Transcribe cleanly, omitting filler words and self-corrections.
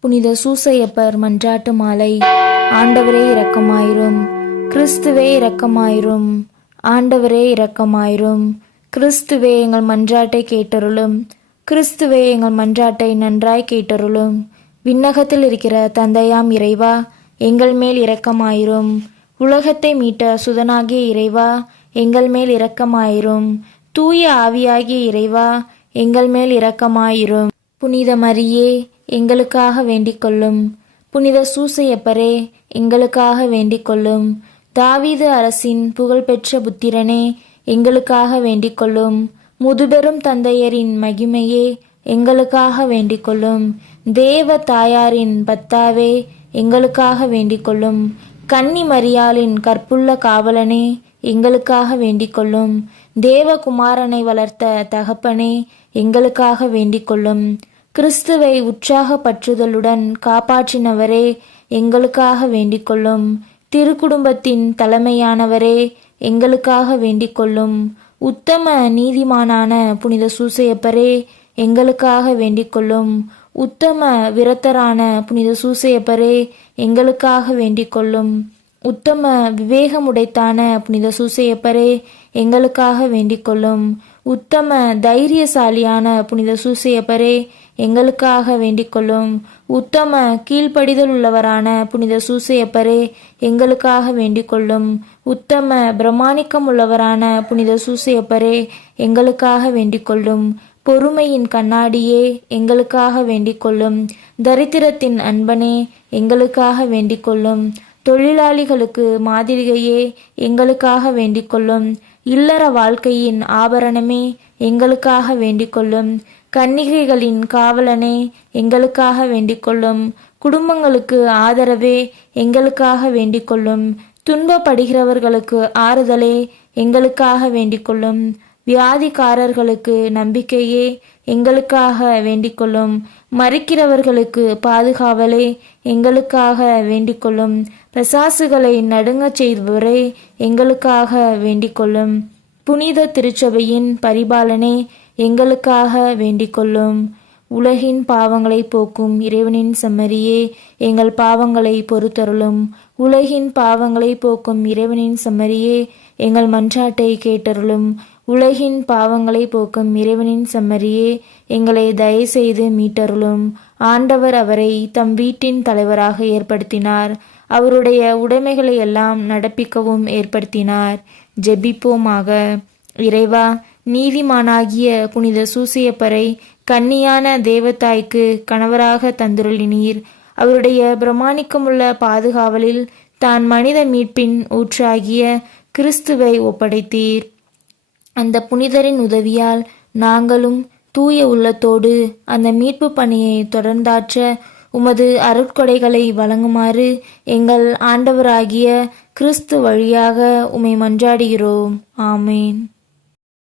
புனித சூசையப்பர் மன்றாட்டு மாலை. ஆண்டவரே இரக்கமாயிரும். கிறிஸ்துவே இரக்கமாயிரும். ஆண்டவரே இரக்கமாயிரும். கிறிஸ்துவே எங்கள் மன்றாட்டை கேட்டருளும். கிறிஸ்துவே எங்கள் மன்றாட்டை நன்றாய் கேட்டருளும். விண்ணகத்தில் இருக்கிற தந்தையாம் இறைவா, எங்கள் மேல் இரக்கமாயிரும். உலகத்தை மீட்ட சுதனாகிய இறைவா, எங்கள் மேல் இரக்கமாயிரும். தூய ஆவியாகிய இறைவா, எங்கள் மேல் இரக்கமாயிரும். புனித மரியே, எங்களுக்காக வேண்டிக் கொள்ளும். புனித சூசையப்பரே, எங்களுக்காக வேண்டிக் கொள்ளும். தாவீது அரசின் புகழ்பெற்ற புத்திரனே, எங்களுக்காக வேண்டிக் கொள்ளும். முதுபெரும் தந்தையரின் மகிமையே, எங்களுக்காக வேண்டிக் கொள்ளும். தேவ தாயாரின் பத்தாவே, எங்களுக்காக வேண்டிக் கொள்ளும். கன்னி மரியாளின் கற்புள்ள காவலனே, எங்களுக்காக வேண்டிக் கொள்ளும். தேவகுமாரனை வளர்த்த தகப்பனே, எங்களுக்காக வேண்டிக் கொள்ளும். கிறிஸ்துவை உற்சாக பற்றுதலுடன் காப்பாற்றினவரே, எங்களுக்காக வேண்டிக் கொள்ளும். திருக்குடும்பத்தின் தலைமையானவரே, எங்களுக்காக வேண்டிக் கொள்ளும். உத்தம நீதிமானான புனித சூசையப்பரே, எங்களுக்காக வேண்டிக் கொள்ளும். உத்தம விரத்தரான புனித சூசையப்பரே, எங்களுக்காக வேண்டிக் கொள்ளும். உத்தம விவேகமுடைத்தான புனித சூசையப்பரே, எங்களுக்காக வேண்டிக் கொள்ளும். உத்தம தைரியசாலியான புனித சூசையப்பரே, எங்களுக்காக வேண்டிக் கொள்ளும். உத்தம கீழ்ப்படிதல் உள்ளவரான புனித சூசையப்பரே, எங்களுக்காக வேண்டிக் கொள்ளும். உத்தம பிரமாணிக்கம் உள்ளவரான புனித சூசையப்பரே, எங்களுக்காக வேண்டிக் கொள்ளும். பொறுமையின் கண்ணாடியே, எங்களுக்காக வேண்டிக் கொள்ளும். தரித்திரத்தின் அன்பனே, எங்களுக்காக வேண்டிக் கொள்ளும். தொழிலாளிகளுக்கு மாதிரிகையே, எங்களுக்காக வேண்டிக் கொள்ளும். இல்லற வாழ்க்கையின் ஆபரணமே, எங்களுக்காக வேண்டிக் கொள்ளும். கன்னிகைகளின் காவலனே, எங்களுக்காக வேண்டிக் கொள்ளும். குடும்பங்களுக்கு ஆதரவே, எங்களுக்காக வேண்டிக் கொள்ளும். துன்பப்படுகிறவர்களுக்கு ஆறுதலே, எங்களுக்காக வேண்டிக் கொள்ளும். வியாதிக்காரர்களுக்கு நம்பிக்கையே, எங்களுக்காக வேண்டிக் கொள்ளும். மறிக்கிறவர்களுக்கு பாதுகாவலே, எங்களுக்காக வேண்டிக் கொள்ளும். பிசாசுகளை நடுங்கச் செய்பவரே, எங்களுக்காக வேண்டிக் கொள்ளும். புனித திருச்சபையின் பரிபாலனே, எங்களுக்காக வேண்டிக் கொள்ளும். உலகின் பாவங்களை போக்கும் இறைவனின் செம்மறியே, எங்கள் பாவங்களை பொறுத்தருளும். உலகின் பாவங்களை போக்கும் இறைவனின் செம்மறியே, எங்கள் மன்றாட்டை கேட்டருளும். உலகின் பாவங்களை போக்கும் இறைவனின் செம்மறியே, எங்களை தயவு செய்து மீட்டருளும். ஆண்டவர் அவரை தம் வீட்டின் தலைவராக ஏற்படுத்தினார். அவருடைய உடைமைகளை எல்லாம் நடப்பிக்கவும் ஏற்படுத்தினார். ஜெபிப்போமாக. இறைவா, நீதிமானாகிய புனித சூசையப்பரை கன்னியான தேவதாய்க்கு கணவராக தந்துருளினீர். அவருடைய பிரமாணிக்கமுள்ள பாதுகாவலில் தான் மனித மீட்பின் ஊற்றாகிய கிறிஸ்துவை ஒப்படைத்தீர். அந்த புனிதரின் உதவியால் நாங்களும் தூய உள்ளத்தோடு அந்த மீட்பு பணியை தொடர்ந்தாற்ற உமது அருட்கொடைகளை வழங்குமாறு எங்கள் ஆண்டவராகிய கிறிஸ்து வழியாக உம்மை மன்றாடுகிறோம். ஆமேன்.